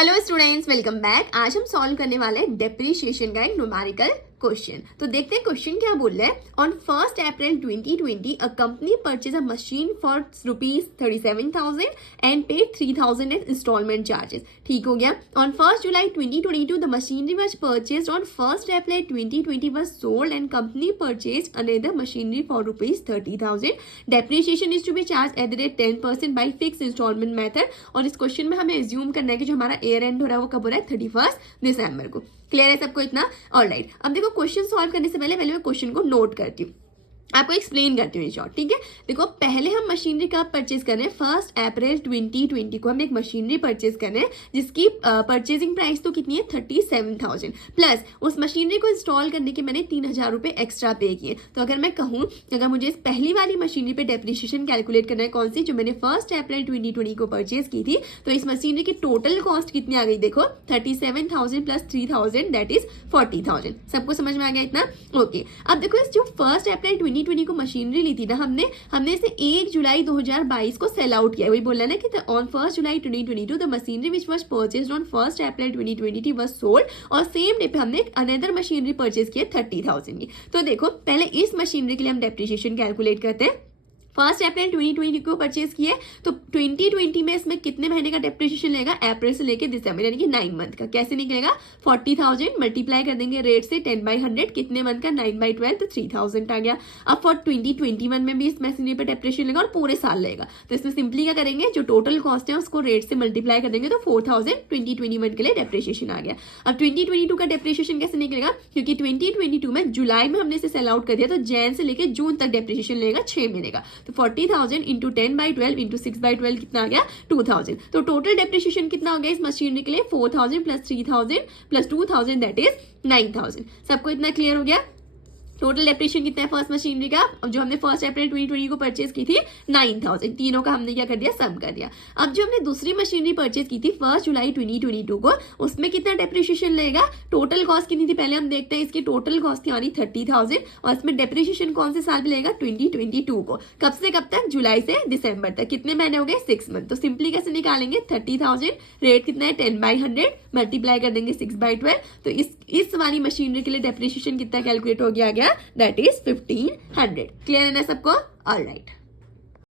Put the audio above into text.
Hello students, welcome back. आज हम solve करने वाले हैं डेप्रिसिएशन का एक न्यूमेरिकल क्वेश्चन। तो देखते हैं क्वेश्चन क्या बोल रहा है। On 1 April 2020 a company purchase a machine for ₹37,000 and paid 3,000 as instalment charges. ठीक हो गया। On 1 July 2022 the machinery was purchased. On 1 April 2020 was sold and company purchased another machinery for ₹30,000। Depreciation is to be charge at the rate 10% by fix instalment method. और इस question में हमें assume करना है कि जो हमारा ईयर एंड हो रहा है वो कब हो रहा है, 31 दिसंबर को। क्लियर है सबको इतना? ऑलराइट। अब देखो क्वेश्चन सॉल्व करने से पहले मैं क्वेश्चन को नोट करती हूँ, आपको एक्सप्लेन करती हूँ शॉर्ट। ठीक है, देखो पहले हम मशीनरी कब परचेज कर रहे हैं, 1 अप्रैल 2020 को हम एक मशीनरी परचेज कर रहे हैं जिसकी परचेजिंग प्राइस तो कितनी है, 37,000 प्लस उस मशीनरी को इंस्टॉल करने के मैंने 3,000 रुपए एक्स्ट्रा पे किए। तो अगर मैं कहूँ, अगर मुझे इस पहली वाली मशीनरी पे डेप्रिसिएशन कैलकुलेट करना है, कौन सी, जो मैंने 1 अप्रैल 2020 को परचेज की थी, तो इस मशीनरी की टोटल कॉस्ट कितनी आ गई, देखो 37,000 प्लस 3,000 दैट इज 40,000। सबको समझ में आ गया इतना? ओके। अब देखो इस जो 1 अप्रैल 2020 को मशीनरी ली थी ना हमने इसे 1 जुलाई 2022 को सेल आउट किया। वही बोला ना कि on 1 July 2022 the machinery which was purchased on 1 April 2020 was sold, और सेम डे पे हमने अनदर मशीनरी परचेज की 30,000 की। तो देखो पहले इस मशीनरी के लिए हम डेप्रिसिएशन कैलकुलेट करते हैं। 1 अप्रैल 2020 को परचेज किए, तो 2020 में इसमें कितने महीने का डेप्रिसिएशन लेगा, अप्रैल से लेके दिसंबर, यानी कि 9 मंथ का। कैसे निकलेगा, 40,000 मल्टीप्लाई कर देंगे रेट से 10/100, कितने मंथ का, 9/12, तो 3,000 आ गया। अब फॉर 2021 में भी इस मशीनरी पर डेप्रिसिएशन लेगा और पूरे साल लेगा। तो इसमें सिंपली क्या करेंगे, जो टोटल कॉस्ट है उसको रेट से मल्टीप्लाई कर देंगे, तो 4,000 2021 के लिए डेप्रिसिएशन आ गया। अब 2022 का डेप्रिसिएशन कैसे निकलेगा, क्योंकि 2022 में जुलाई में हमने इसे सेल आउट कर दिया, तो जैन से लेकर जून तक डेप्रिसिएशन लेगा 6 महीने का। तो 40,000 इंटू 10/12 इंटू 6/12 कितना आ गया, 2,000। तो टोटल डेप्रिसिएशन कितना हो गया इस मशीनरी के लिए, 4,000 प्लस 3,000 प्लस 2,000 दैट इज 9,000। सबको इतना क्लियर हो गया? टोटल डेप्रिसिएशन कितना है फर्स्ट मशीनरी का, जो हमने 1 अप्रैल 2020 को परचेज की थी, 9,000। तीनों का हमने क्या कर दिया, सम कर दिया। अब जो हमने दूसरी मशीनरी परचेज की थी 1 जुलाई 2022 को, उसमें कितना डेप्रिसिएशन लेगा, टोटल कॉस्ट कितनी थी पहले हम देखते हैं। इसकी टोटल कॉस्ट थी यानी 30,000, और इसमें डेप्रिसिएशन कौन से साल में लेगा, 2022 को। कब से कब तक, जुलाई से दिसंबर तक। कितने महीने हो गए, 6 मंथ। तो सिंपली कैसे निकालेंगे, 30,000 रेट कितना है, 10/100 मल्टीप्लाई कर देंगे 6/12। तो इस वाली मशीनरी के लिए डेप्रिसिएशन कितना कैलकुलेट हो गया, दैट इज 1,500। क्लियर है ना सबको? ऑलराइट।